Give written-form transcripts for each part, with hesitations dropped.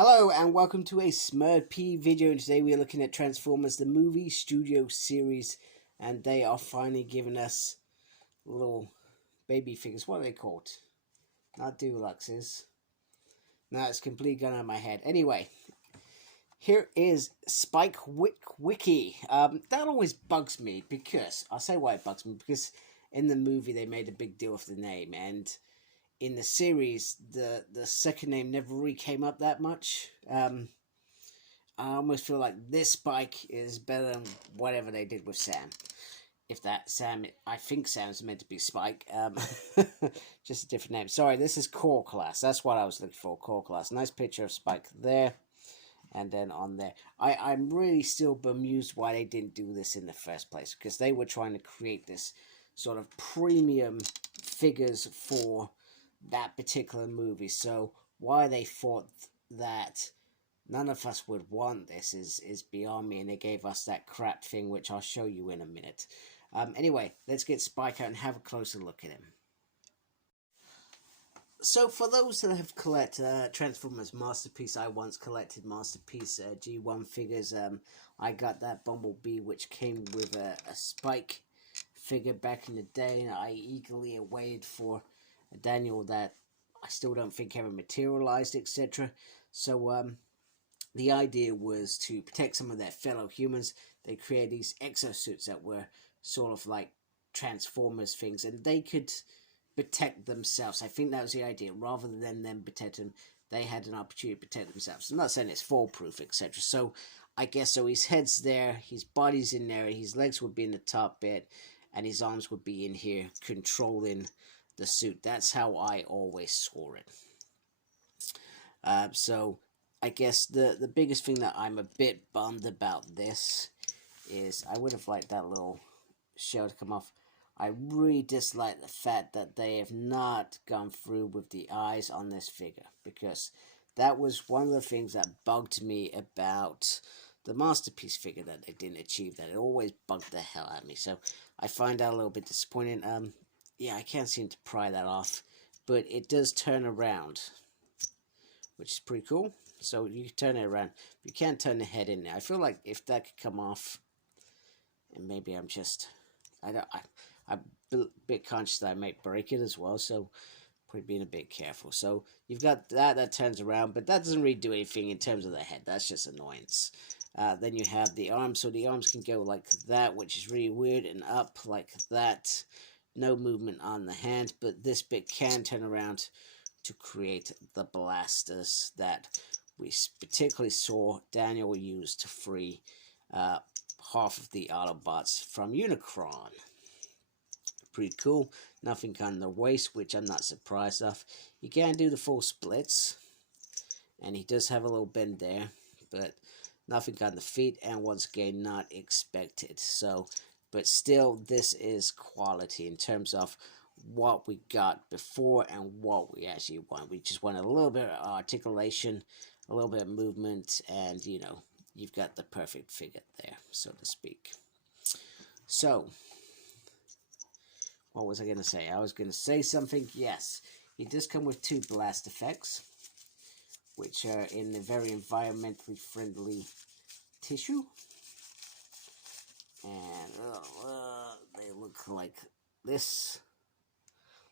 Hello and welcome to a Smurp video, and today we are looking at Transformers the movie studio series, and they are finally giving us little baby figures. What are they called? Not deluxes. No, it's completely gone out of my head. Anyway, here is Spike Wiki. That always bugs me because, I'll say why it bugs me, because in the movie they made a big deal of the name, and in the series, the second name never really came up that much. I almost feel like this Spike is better than whatever they did with Sam. If that Sam, I think Sam's meant to be Spike. Just a different name. Sorry, this is Core Class. That's what I was looking for, Core Class. Nice picture of Spike there. And then on there. I'm really still bemused why they didn't do this in the first place. Because they were trying to create this sort of premium figures for that particular movie. So why they thought that none of us would want this is beyond me, and they gave us that crap thing, which I'll show you in a minute. Anyway, let's get Spike out and have a closer look at him. So for those that have collected Transformers Masterpiece, I once collected Masterpiece G1 figures. I got that Bumblebee, which came with a Spike figure back in the day, and I eagerly awaited for Daniel that I still don't think ever materialized, etc. So the idea was to protect some of their fellow humans. They created these exosuits that were sort of like Transformers things, and they could protect themselves. I think that was the idea. Rather than them protect them, they had an opportunity to protect themselves. I'm not saying it's foolproof, etc. So I guess so. His head's there, his body's in there, his legs would be in the top bit, and his arms would be in here controlling the suit. That's how I always saw it. So I guess the biggest thing that I'm a bit bummed about this is I would have liked that little shell to come off. I really dislike the fact that they have not gone through with the eyes on this figure, because that was one of the things that bugged me about the Masterpiece figure, that they didn't achieve that. It always bugged the hell out of me, so I find that a little bit disappointing. Yeah, I can't seem to pry that off, but it does turn around, which is pretty cool. So you can turn it around. You can't turn the head in there. I feel like if that could come off, and maybe I'm just, I'm a bit conscious that I might break it as well, so probably being a bit careful. So you've got that turns around, but that doesn't really do anything in terms of the head. That's just annoyance. Then you have the arms, so the arms can go like that, which is really weird, and up like that. No movement on the hand, but this bit can turn around to create the blasters that we particularly saw Daniel use to free half of the Autobots from Unicron. Pretty cool. Nothing on the waist, which I'm not surprised of. You can do the full splits, and he does have a little bend there, but nothing on the feet, and once again, not expected. So, but still, this is quality in terms of what we got before and what we actually want. We just want a little bit of articulation, a little bit of movement, and, you know, you've got the perfect figure there, so to speak. So, what was I going to say? I was going to say something. Yes, he does come with 2 blast effects, which are in the very environmentally friendly tissue. And they look like this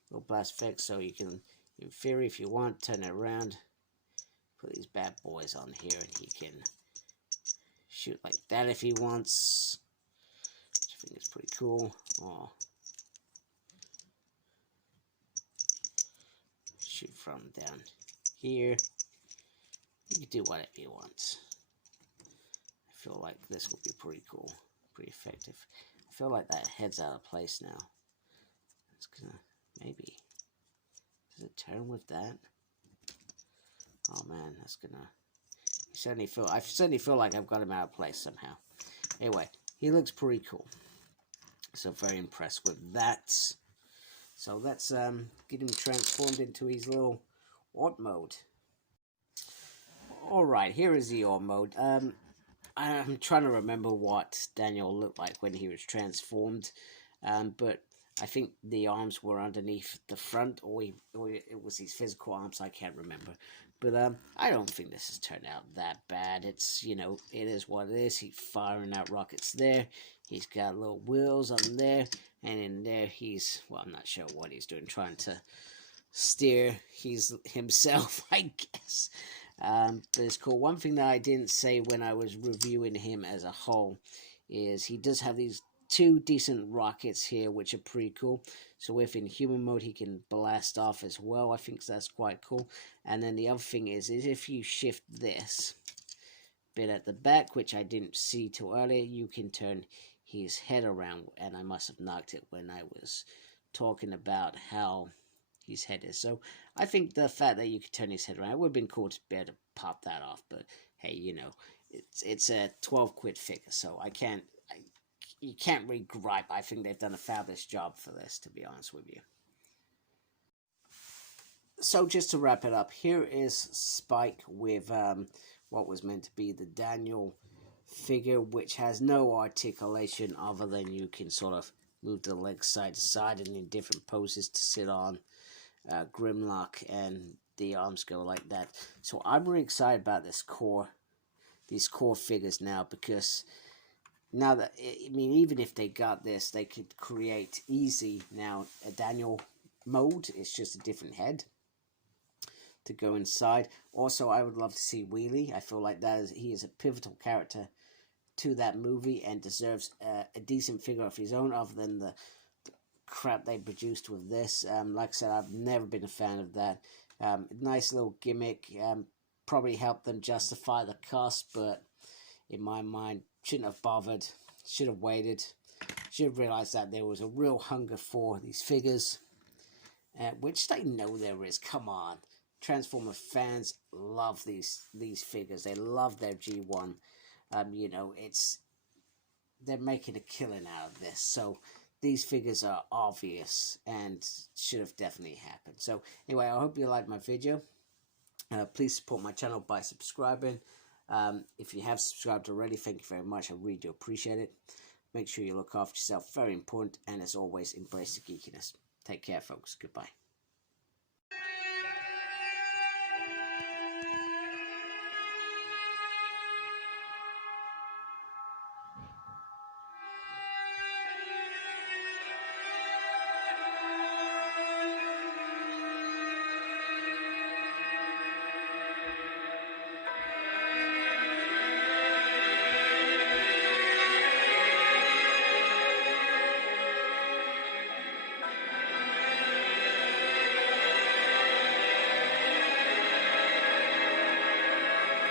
little blast effect. So you can, in theory, if you want, turn it around, put these bad boys on here, and he can shoot like that if he wants, which I think is pretty cool. Or shoot from down here. You can do whatever you want. I feel like this would be pretty cool. Pretty effective. I feel like that head's out of place now. It's gonna, maybe. Does it turn with that? Oh man, that's gonna, I certainly feel like I've got him out of place somehow. Anyway, he looks pretty cool. So very impressed with that. So let's get him transformed into his little Ort mode. Alright, here is the Ort mode. I'm trying to remember what Daniel looked like when he was transformed, but I think the arms were underneath the front, or it was his physical arms. I can't remember. But I don't think this has turned out that bad. It's, you know, it is what it is. He's firing out rockets there. He's got little wheels on there. And in there he's, well, I'm not sure what he's doing, trying to steer himself, I guess. But it's cool. One thing that I didn't say when I was reviewing him as a whole is he does have these two decent rockets here, which are pretty cool. So if in human mode he can blast off as well, I think that's quite cool. And then the other thing is if you shift this bit at the back, which I didn't see till earlier, you can turn his head around, and I must have knocked it when I was talking about how his head is. So I think the fact that you could turn his head around, it would have been cool to be able to pop that off. But hey, you know, it's a 12 quid figure, so you can't really gripe. I think they've done a fabulous job for this, to be honest with you. So just to wrap it up, here is Spike with what was meant to be the Daniel figure, which has no articulation other than you can sort of move the legs side to side and in different poses to sit on. Grimlock, and the arms go like that. So I'm really excited about these core figures now, because now that, I mean, even if they got this, they could create easy now a Daniel mode. It's just a different head to go inside. Also, I would love to see Wheelie. I feel like he is a pivotal character to that movie and deserves a decent figure of his own, other than the crap they produced with this. Like I said, I've never been a fan of that. Nice little gimmick. Probably helped them justify the cost, but in my mind, shouldn't have bothered. Should have waited. Should have realized that there was a real hunger for these figures, which they know there is. Come on, Transformer fans love these figures. They love their G1. You know, they're making a killing out of this. So these figures are obvious and should have definitely happened. So anyway, I hope you liked my video. Please support my channel by subscribing. If you have subscribed already, thank you very much. I really do appreciate it. Make sure you look after yourself. Very important. And as always, embrace the geekiness. Take care, folks. Goodbye.